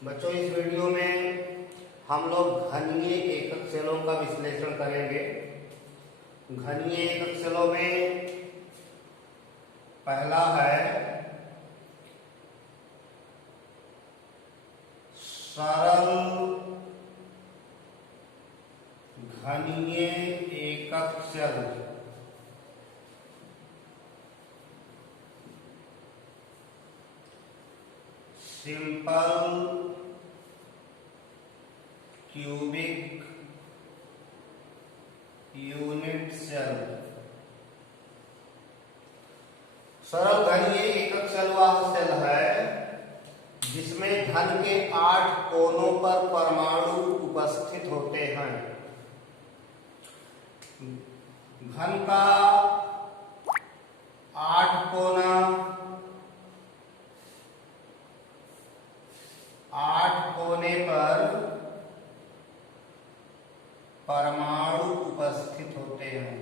बच्चों, इस वीडियो में हम लोग घनीय एकक सेलों का विश्लेषण करेंगे। घनीय एकक सेलों में पहला है सरल घनीय एकक cell. Simple cubic unit cell. सरल घनीय एकक सेल वह सेल है जिसमें घन के 8 कोनों पर परमाणु उपस्थित होते हैं। घन का 8 कोना, 8 कोने पर परमाणु उपस्थित होते हैं।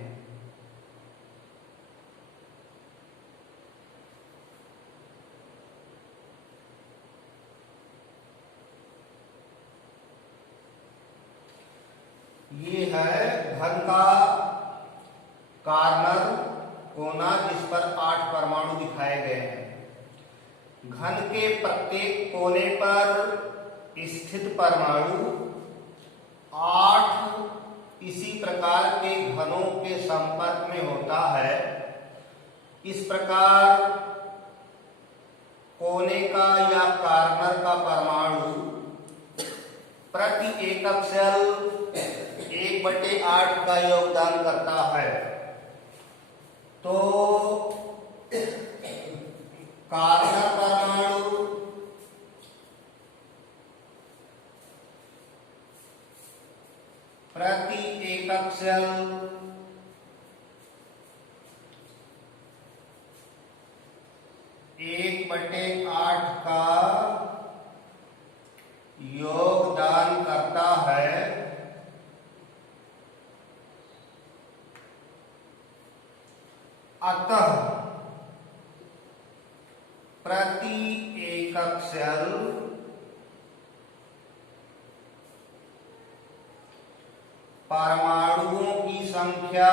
ये है घन का कार्नर कोना जिस पर 8 परमाणु दिखाए गए हैं। घन के प्रत्येक कोने पर स्थित परमाणु 8 इसी प्रकार के घनों के संपर्क में होता है। इस प्रकार कोने का या कार्नर का परमाणु प्रति एकक सेल 1/8 का योगदान करता है। तो कार्नर परमाणु प्रति एकक सेल 1/8 का योगदान करता है। अतः प्रति एकक सेल परमाणुओं की संख्या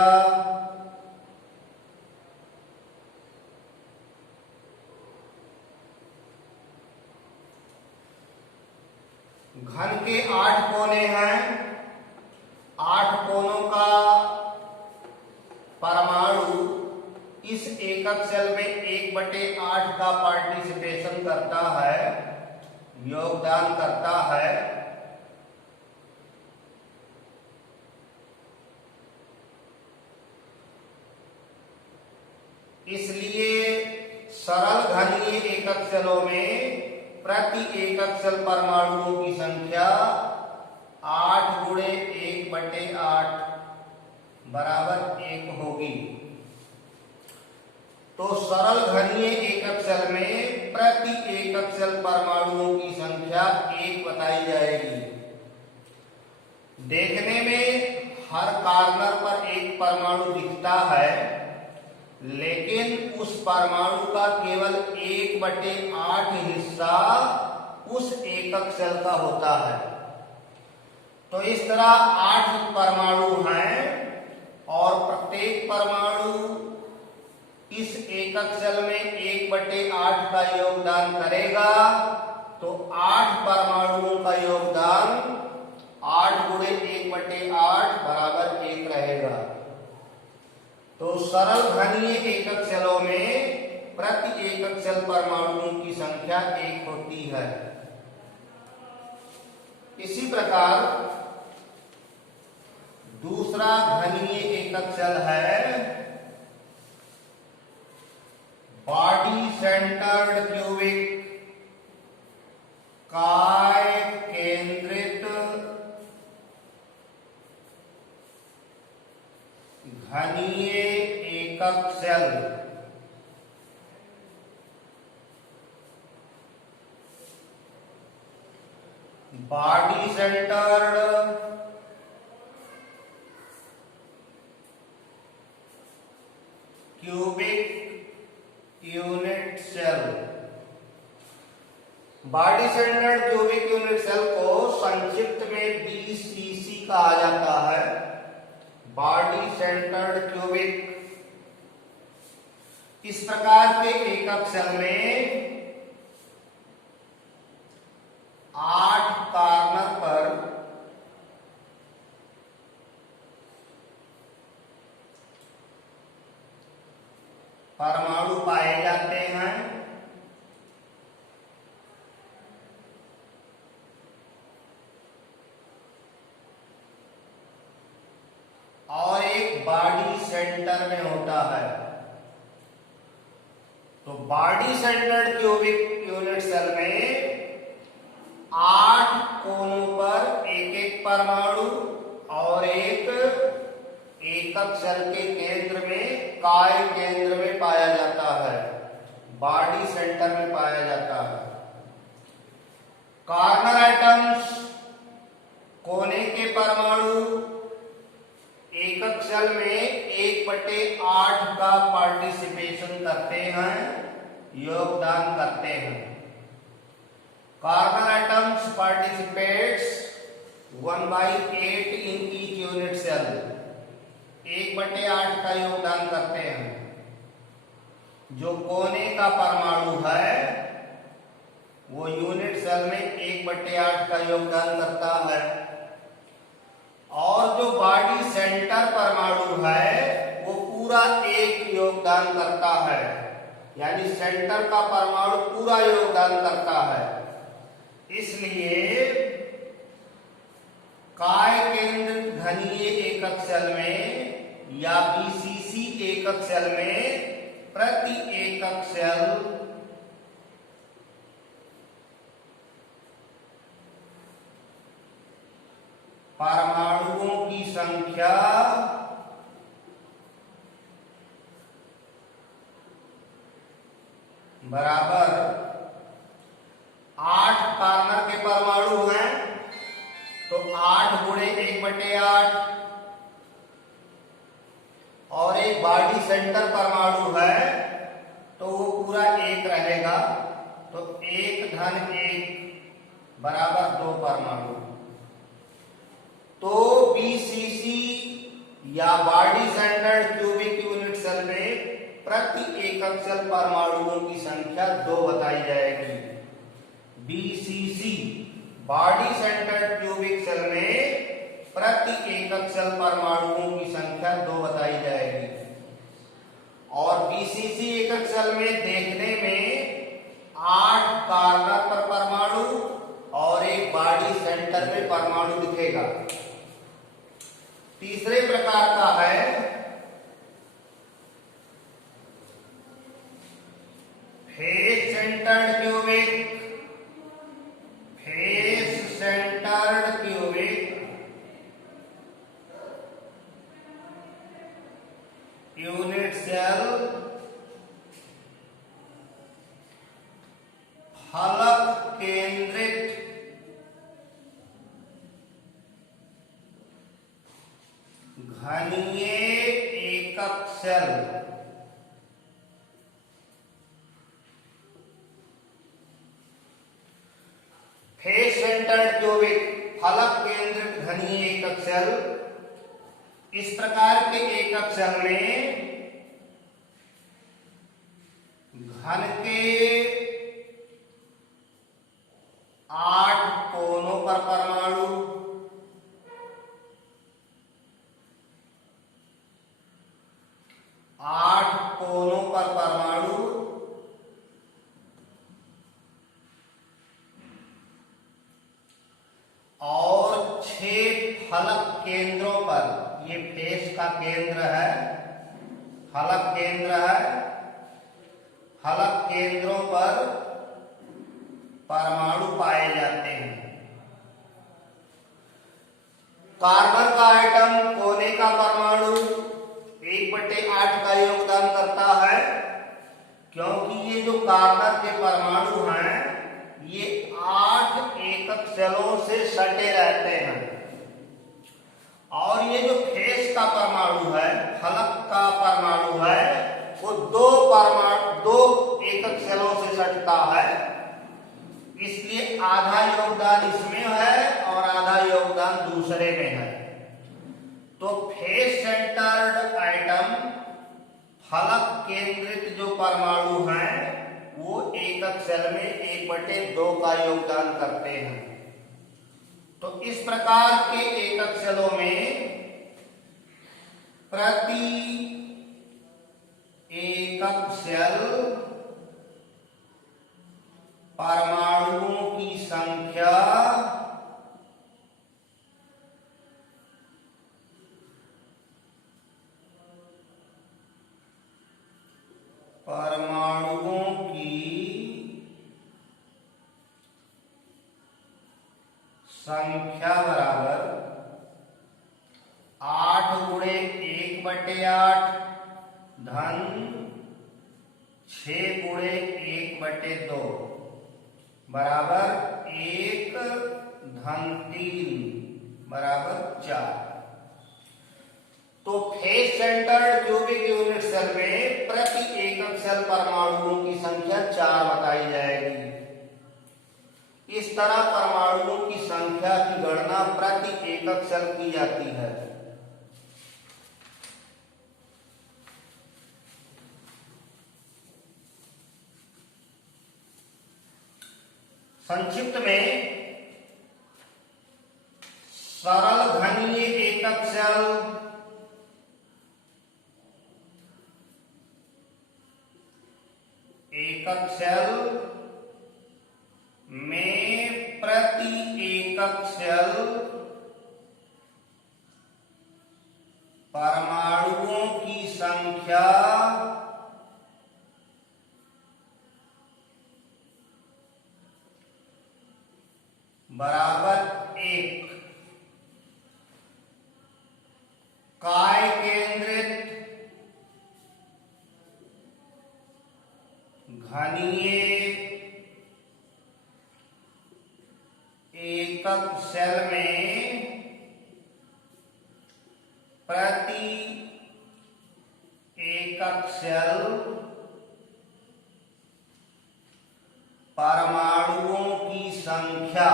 घन के 8 कोने हैं। 8 कोनों का परमाणु इस एकक सेल में 1/8 का पार्टिसिपेशन करता है, योगदान करता है। इसलिए सरल घनीय एकक सेलों में प्रति एकक सेल परमाणुओं की संख्या 8 गुणे 1/8 बराबर 1 होगी। तो सरल घनीय एकक सेल में प्रति एकक सेल परमाणुओं की संख्या 1 बताई जाएगी। देखने में हर कार्नर पर एक परमाणु दिखता है, लेकिन उस परमाणु का केवल 1/8 हिस्सा उस एकक सेल का होता है। तो इस तरह 8 परमाणु हैं और प्रत्येक परमाणु इस एकक सेल में 1/8 का योगदान करेगा। तो 8 परमाणुओं का योगदान 8 गुणे 1/8 बराबर 1 रहेगा। तो सरल घनीय एकक सेलों में प्रति एकक सेल परमाणुओं की संख्या 1 होती है। इसी प्रकार दूसरा घनीय एकक सेल है बॉडी सेंटर्ड क्यूबिक काय केंद्रित घनीय एकक cell. Body centred cubic unit cell. Body centred cubic unit cell को संक्षिप्त में बीसीसी कहा जाता है। Body centred cubic. इस प्रकार के एकक सेल में 8 कॉर्नर पर परमाणु पाए जाते हैं और एक बॉडी सेंटर में होता है। तो body centred cubic unit cell में 8 कोनों पर एक एक परमाणु और एक एकक सेल के केंद्र में, काय केंद्र में पाया जाता है, बॉडी सेंटर में पाया जाता है। कॉर्नर एटम्स, कोने के परमाणु एकक सेल में 1/8 का पार्टिसिपेशन करते हैं, योगदान करते हैं। Corner atoms participates 1/8 in each unit cell, 1/8 का योगदान करते हैं। जो कोने का परमाणु है वो यूनिट सेल में 1/8 का योगदान करता है और जो बॉडी सेंटर परमाणु है वो पूरा 1 योगदान करता है, यानी सेंटर का परमाणु पूरा योगदान करता है। इसलिए काय केंद्रित घनीय एकक सेल में या बीसीसी एकक सेल में प्रति एकक सेल परमाणुओं की संख्या बराबर 8 कॉर्नर के परमाणु हैं तो 8 गुणे 1/8 और एक बॉडी सेंटर परमाणु है तो वो पूरा 1 रहेगा, तो 1 धन 1 बराबर 2 परमाणु। तो बीसीसी या body centred cubic unit cell में प्रति एकक सेल परमाणुओं की संख्या 2 बताई जाएगी। BCC body centred cubic cell में प्रति एकक सेल परमाणुओं की संख्या 2 बताई जाएगी और बीसीसी एकक सेल में देखने में 8 कॉर्नर पर परमाणु और एक बॉडी सेंटर में परमाणु दिखेगा। तीसरे प्रकार का है face centred cubic. Face centred cubic unit cell फलक केंद्रित घनीय एकक सेल फेस सेंटर्ड क्यूबिक फलक केंद्रित घनीय एकक सेल। इस प्रकार के एकक सेल में घन के 8 कोनों पर परमाणु, 8 कोनों पर परमाणु और 6 फलक केंद्रों पर, ये फेस का केंद्र है, फलक केंद्र है, फलक केंद्रों पर परमाणु पाए जाते हैं। कार्बन का आइटम, कोने का परमाणु 1/8 का योगदान करता है क्योंकि ये जो कार्बन के परमाणु हैं ये 8 एकक सेलों से सटे रहते हैं और ये जो फेस का परमाणु है, फलक का परमाणु है, वो 2 एकक सेलों से सटता है इसलिए आधा योगदान इसमें है और आधा योगदान दूसरे में है। तो फेस सेंटर्ड आइटम, फलक केंद्रित जो परमाणु हैं, वो एकक सेल में 1/2 का योगदान करते हैं। तो इस प्रकार के एकक सेलों में प्रति एकक सेल परमाणुओं की संख्या बराबर 8 गुणे 1/8 धन 6 गुणे 1/2 बराबर 1 धन 3 बराबर 4। तो face centred cubic unit cell में प्रति एकक सेल परमाणुओं की संख्या 4 बताई जाएगी। इस तरह परमाणुओं की संख्या की गणना प्रति एकक सेल की जाती है। संक्षिप्त में सरल घनीय एकक सेल में प्रति एकक सेल परमाणुओं की संख्या बराबर 1। काय केंद्रित घनीय एकक सेल में प्रति एकक सेल परमाणुओं की संख्या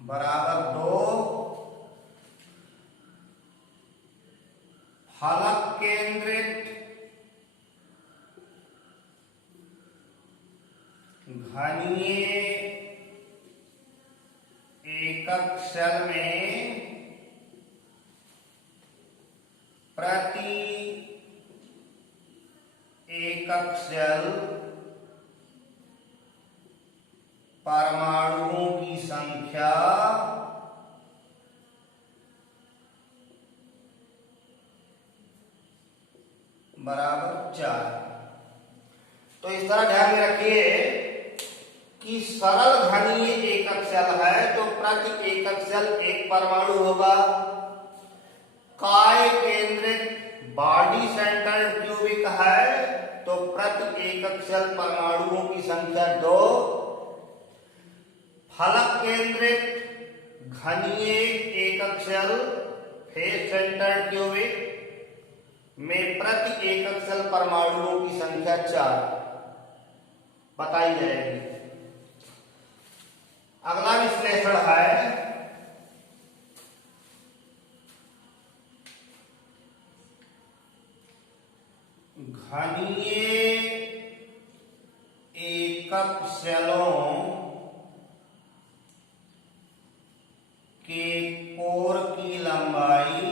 बराबर 2। फलक केंद्रित घनीय एकक सेल में प्रति एकक सेल परमाणुओं की संख्या बराबर 4। तो इस तरह ध्यान में रखिए कि सरल घनीय एकक सेल है तो प्रति एकक सेल एक परमाणु होगा। काय केंद्रित बॉडी सेंटर्ड क्यूबिक है तो प्रति एकक सेल परमाणुओं की संख्या 2। फलक केंद्रित घनीय एकक सेल फेस सेंटर्ड क्यूबिक में प्रति एकक सेल परमाणुओं की संख्या 4 बताई जाएगी। अगला विश्लेषण है घनीय एकक सेलों के कोर की लंबाई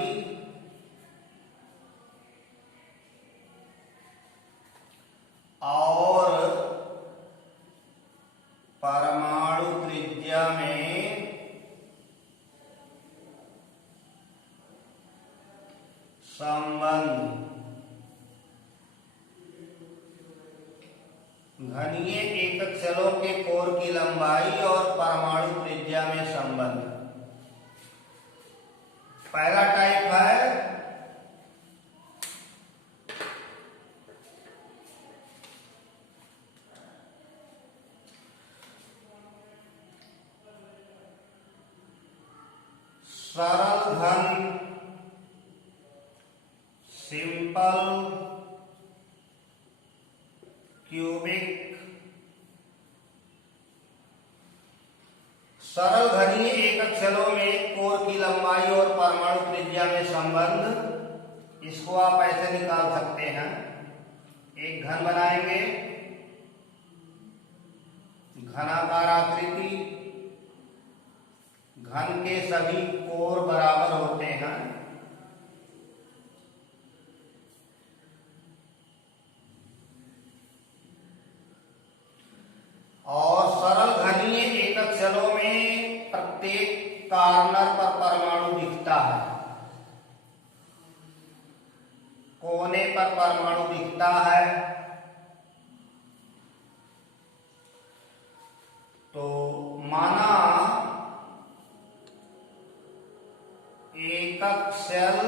और परमाणु त्रिज्या में संबंध। घनीय एकक सेलों के कोर की लंबाई और परमाणु त्रिज्या में संबंध। पहला टाइप है सरल घन, सिंपल क्यूबिक सरल घनीय एकक शेलों में कोर की लंबाई और परमाणु त्रिज्या में संबंध, इसको आप ऐसे निकाल सकते हैं। एक घन बनाएंगे, घनाकार आकृति, घन के सभी कोर बराबर होते हैं। और सरल घनीय एकक शेलों में प्रत्येक कॉर्नर पर परमाणु दिखता है, कोने पर परमाणु दिखता है। तो माना एकक शेल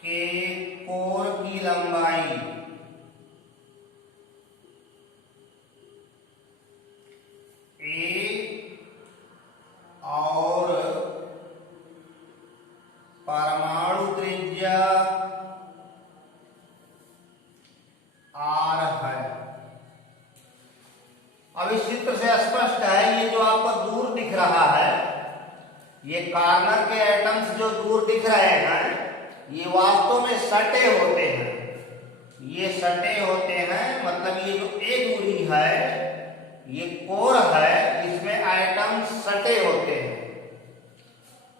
के कोर की लंबाई ए और परमाणु त्रिज्या आर है। अब इस चित्र से स्पष्ट है, ये जो आपको दूर दिख रहा है, ये कॉर्नर के एटम्स जो दूर दिख रहे हैं, ये वास्तव में सटे होते हैं। ये सटे होते हैं, मतलब ये जो ए दूरी है, ये कोर है, इसमें एटम सटे होते हैं।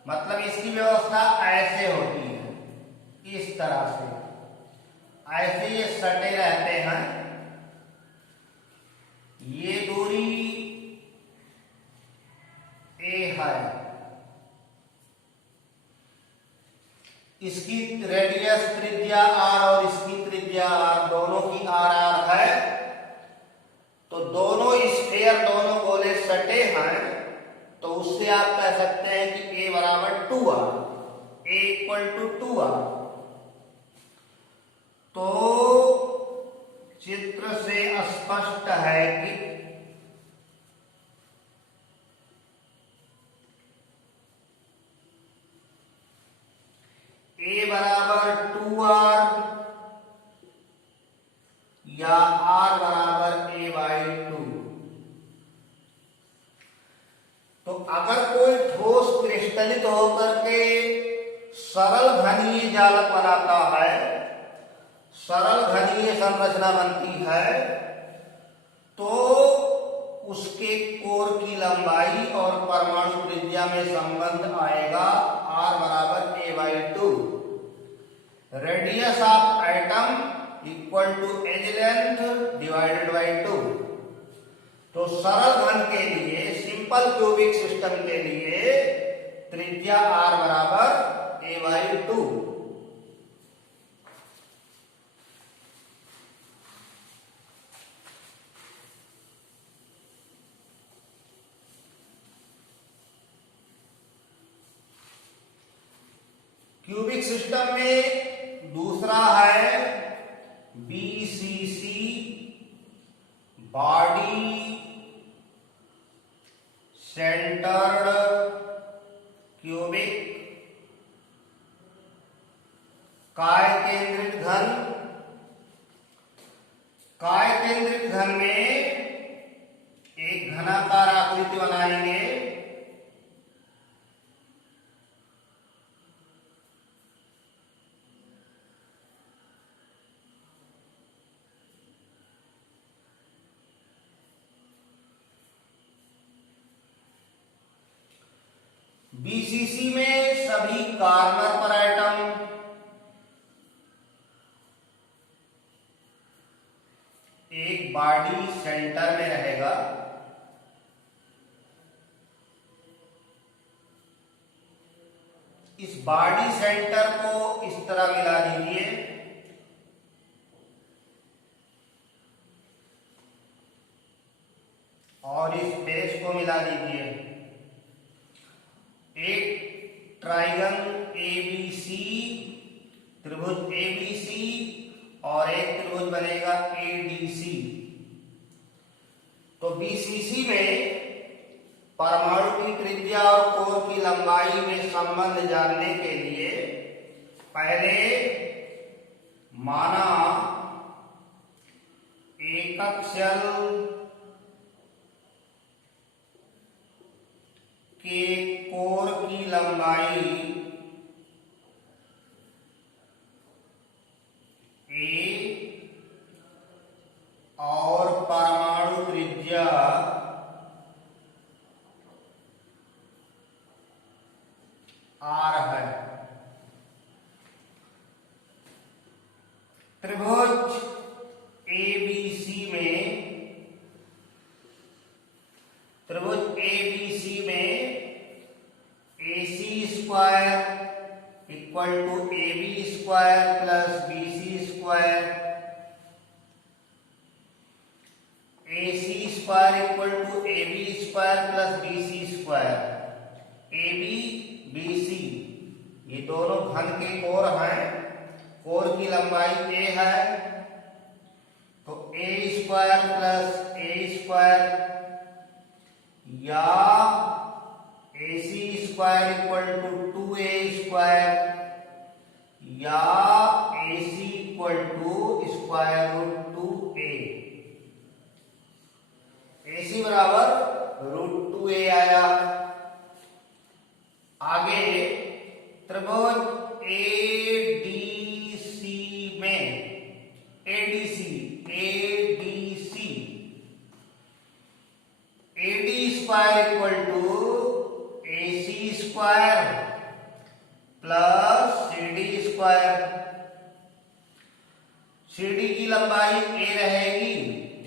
मतलब इसकी व्यवस्था ऐसे होती है, इस तरह से, ऐसे ये सटे रहते हैं। ये दूरी ए है, इसकी रेडियस त्रिज्या आर और इसकी त्रिज्या आर, दोनों की आर आर है। तो दोनों स्फीयर, दोनों गोले सटे हैं, तो उससे आप कह सकते हैं कि ए बराबर 2r, A equal to 2r। तो चित्र से स्पष्ट है कि ए बराबर 2r या r बराबर a बाई 2। तो अगर कोई ठोस क्रिस्टलित होकर के सरल घनीय जालक बनाता है, सरल घनीय संरचना बनती है, तो उसके कोर की लंबाई और परमाणु त्रिज्या में संबंध आएगा r बराबर a by 2। Radius of atom equal to edge length divided by 2। तो सरल घन के लिए, सिंपल क्यूबिक सिस्टम के लिए त्रिज्या r बराबर a बाई 2। क्यूबिक सिस्टम में दूसरा है BCC, बॉडी सेंटर्ड क्यूबिक काय केंद्रित घन। काय केंद्रित घन में एक घनाकार आकृति बनाएंगे, बीसीसी में सभी कॉर्नर पर एटम, एक बॉडी सेंटर में रहेगा। इस बॉडी सेंटर को इस तरह मिला दीजिए, और इस बेस को मिला दीजिए। एक ट्राइगन एबीसी, त्रिभुज एबीसी, और एक त्रिभुज बनेगा एडीसी। तो बीसीसी में परमाणु की त्रिज्या और कोर की लंबाई में संबंध जानने के लिए पहले माना शेल के कोर की लंबाई ए और परमाणु त्रिज्या आर है। त्रिभुज एबीसी में AC square equal to AB square plus BC square, AC square equal to AB square plus BC square. AB BC ये दोनों घन के कोर हैं, कोर की लंबाई a है, तो a square plus a square या AC square equal to 2a square या AC equal to square root 2a। AC बराबर रूट 2a आया। आगे त्रिभुज AD square equal to AC square plus CD square. CD की लंबाई a रहेगी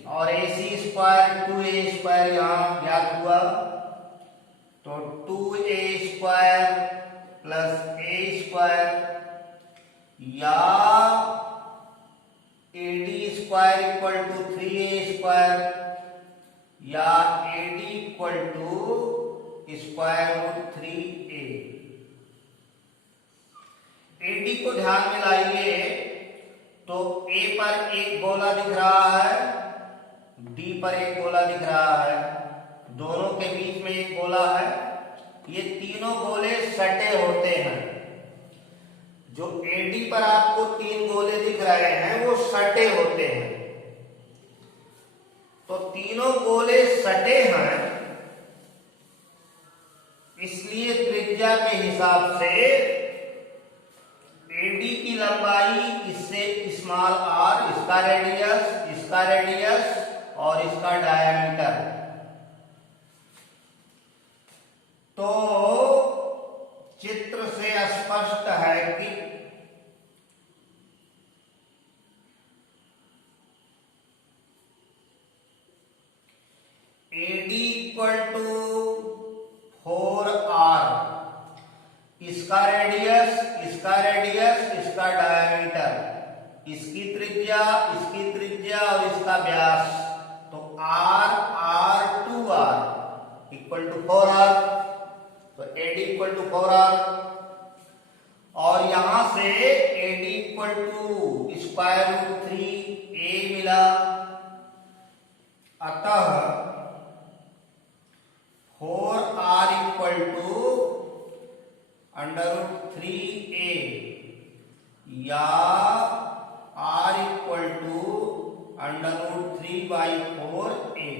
और AC स्क्वायर 2a स्क्वायर यहां ज्ञात हुआ, तो 2a square plus a square या AD square equal to 3a square या AD equal to square root 3a। AD को ध्यान में लाइए तो A पर एक गोला दिख रहा है, D पर एक गोला दिख रहा है, दोनों के बीच में एक गोला है। ये तीनों गोले सटे होते हैं। जो AD पर आपको 3 गोले दिख रहे हैं वो सटे होते हैं। तो तीनों गोले सटे हैं, इसलिए त्रिज्या के हिसाब से AD की लंबाई इससे स्मॉल r, इसका रेडियस और इसका डायमीटर। तो चित्र से स्पष्ट है कि AD इक्वल टू 4r, इसका रेडियस, इसका डायमीटर, इसकी त्रिज्या और इसका व्यास, तो r 2r equal to 4r, तो AD इक्वल टू 4r। और यहां से AD equal to square root 3a मिला, अतः 4r equal to under root 3a या r equal to under root 3/4a।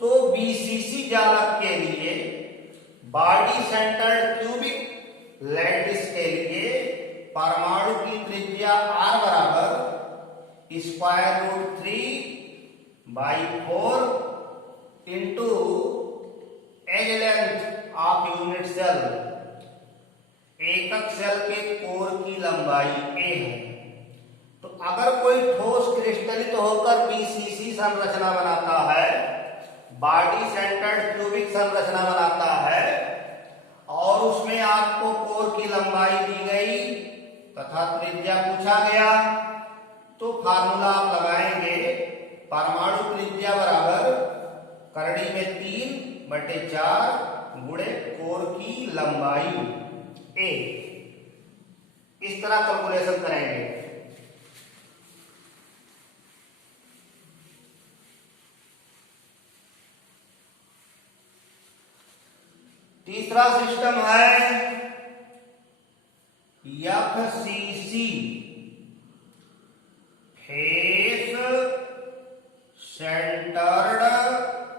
तो BCC जालक के लिए, बॉडी सेंटर्ड क्यूबिक लैटिस के लिए परमाणु की त्रिज्या r बराबर square root 3/4 into edge length of unit cell, एकक सेल के कोर की लंबाई a है। तो अगर कोई ठोस क्रिस्टलित होकर BCC संरचना बनाता है, बॉडी सेंटर्ड क्यूबिक संरचना बनाता है, और उसमें आपको कोर की लंबाई दी गई तथा त्रिज्या पूछा गया, तो फार्मूला आप लगाएंगे, परमाणु त्रिज्या बराबर करड़ी में 3/4 गुणे कोर की लंबाई a। इस तरह कैलकुलेशन करेंगे। तीसरा सिस्टम है FCC फेस सेंटर्ड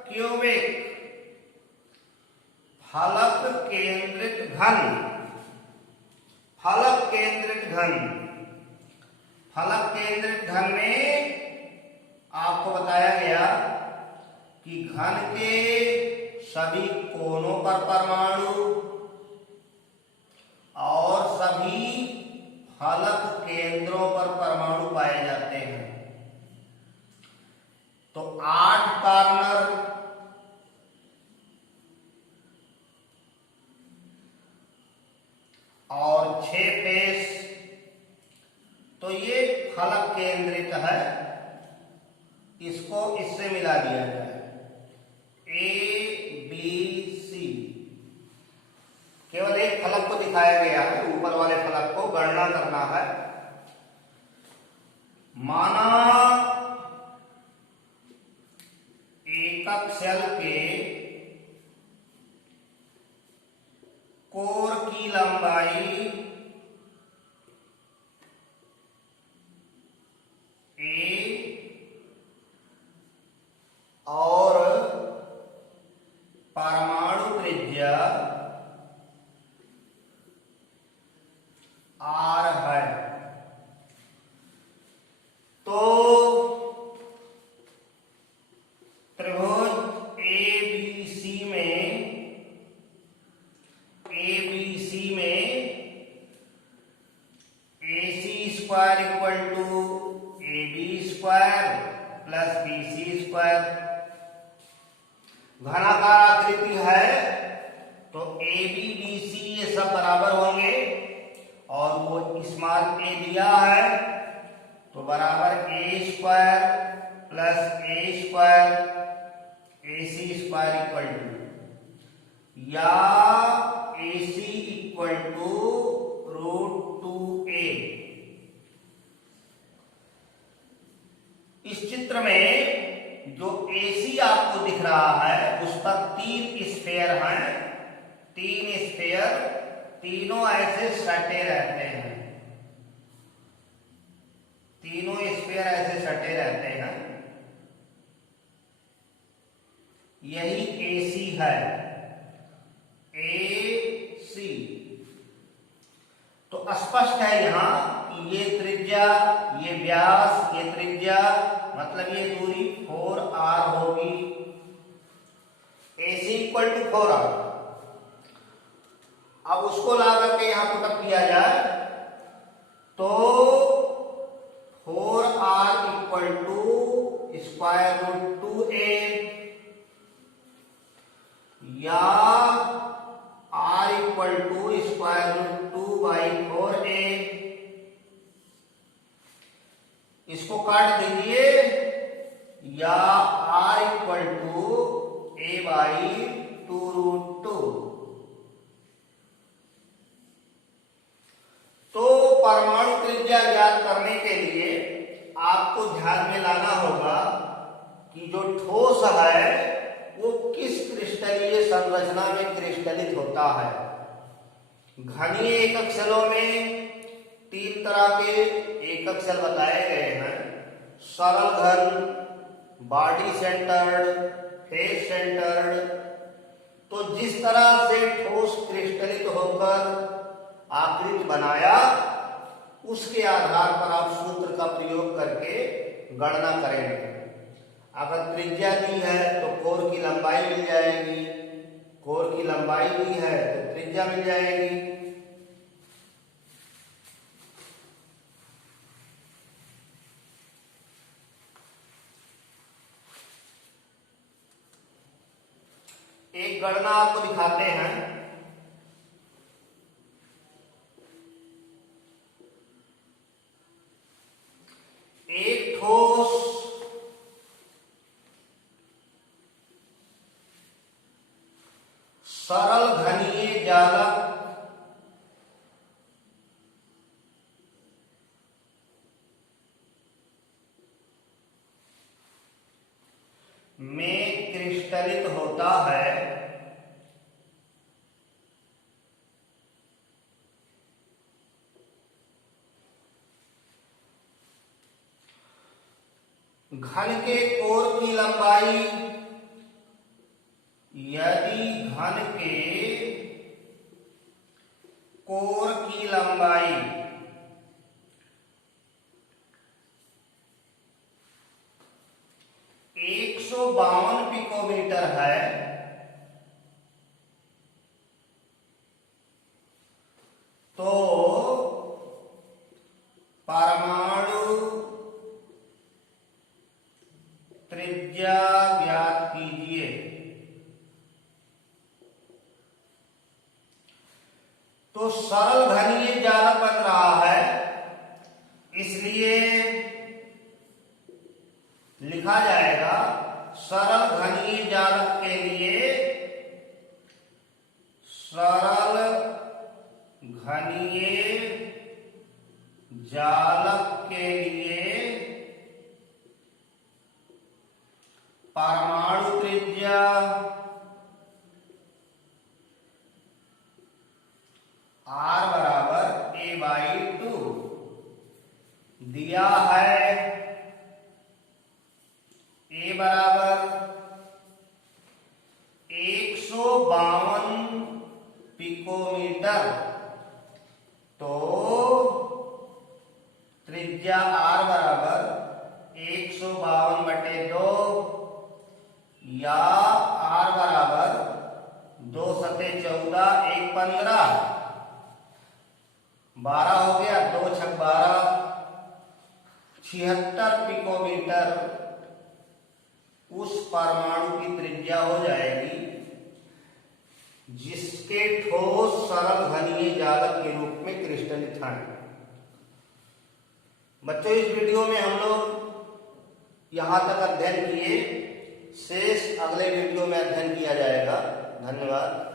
क्यूबिक, फलक केंद्रित घन। फलक केंद्रित घन, फलक केंद्रित घन में आपको बताया गया कि घन के सभी कोनों पर परमाणु और सभी फलक केंद्रों पर परमाणु पाए जाते हैं। तो 8 कॉर्नर और 6 फेस, तो ये फलक केंद्रित है। इसको इससे मिला दिया जाए, A B C। केवल एक फलक को दिखाया गया है, ऊपर वाले फलक को गणना करना है। माना एकक सेल के कोर की लंबाई A और परमाणु त्रिज्या R है। तो त्रिभुज ABC में AC square equal to AB square plus BC square. घनाकार आकृति है तो AB BC ये सब बराबर होंगे, और वो स्मॉल a दिया है तो बराबर A square plus A square AC square equal to, या AC इक्वल टू √2a। इस चित्र में जो AC आपको दिख रहा है उस पर 3 स्फीयर हैं। 3 स्फीयर, तीनों ऐसे सटे रहते हैं। तीनों स्फीयर ऐसे सटे रहते हैं। यही AC है, AC। तो स्पष्ट है यहां कि ये त्रिज्या, ये व्यास, ये त्रिज्या, मतलब ये दूरी 4r होगी। AC equal to 4r। अब उसको ला करके यहां पुटअप किया जाए तो 4r equal to square root 2a, या r equal to square root 2/4a। इसको काट दीजिए, या r इक्वल टू a/2√2। तो परमाणु त्रिज्या ज्ञात करने के लिए आपको ध्यान में लाना होगा कि जो ठोस है वो किस क्रिस्टलीय संरचना में क्रिस्टलित होता है। घनीय एकक सेलों में 3 तरह के एकक सेल बताए गए हैं: सरल घन, बॉडी सेंटर्ड, फेस सेंटर्ड। तो जिस तरह से ठोस क्रिस्टलित होकर आकृति बनाया, उसके आधार पर आप सूत्र का प्रयोग करके गणना करेंगे। अगर त्रिज्या दी है तो कोर की लंबाई मिल जाएगी, कोर की लंबाई दी है तो त्रिज्या मिल जाएगी। एक गणना आपको दिखाते हैं। एक ठोस सरल घनीय जालक में क्रिस्टलित होता है घन के कोर की लंबाई, यदि घन के कोर की लंबाई 152 पिकोमीटर है, तो परमाणु त्रिज्या ज्ञात कीजिए। तो सरल घनीय जालक बन रहा है, इसलिए लिखा जाएगा सरल घनीय जालक के लिए, सरल घनीय जालक के लिए परमाणु त्रिज्या R बराबर a/2 दिया है। a बराबर 152 पिकोमीटर, तो त्रिज्या R बराबर 152/2 या R बराबर 2 सते 14, 1 15, 12 हो गया, 2 छक 12, 76 पिकोमीटर उस परमाणु की त्रिज्या हो जाएगी जिसके ठोस सरल घनीय जालक के रूप में क्रिस्टलित है। बच्चों, इस वीडियो में हम लोग यहां तक अध्ययन किए, शेष अगले वीडियो में अध्ययन किया जाएगा। धन्यवाद।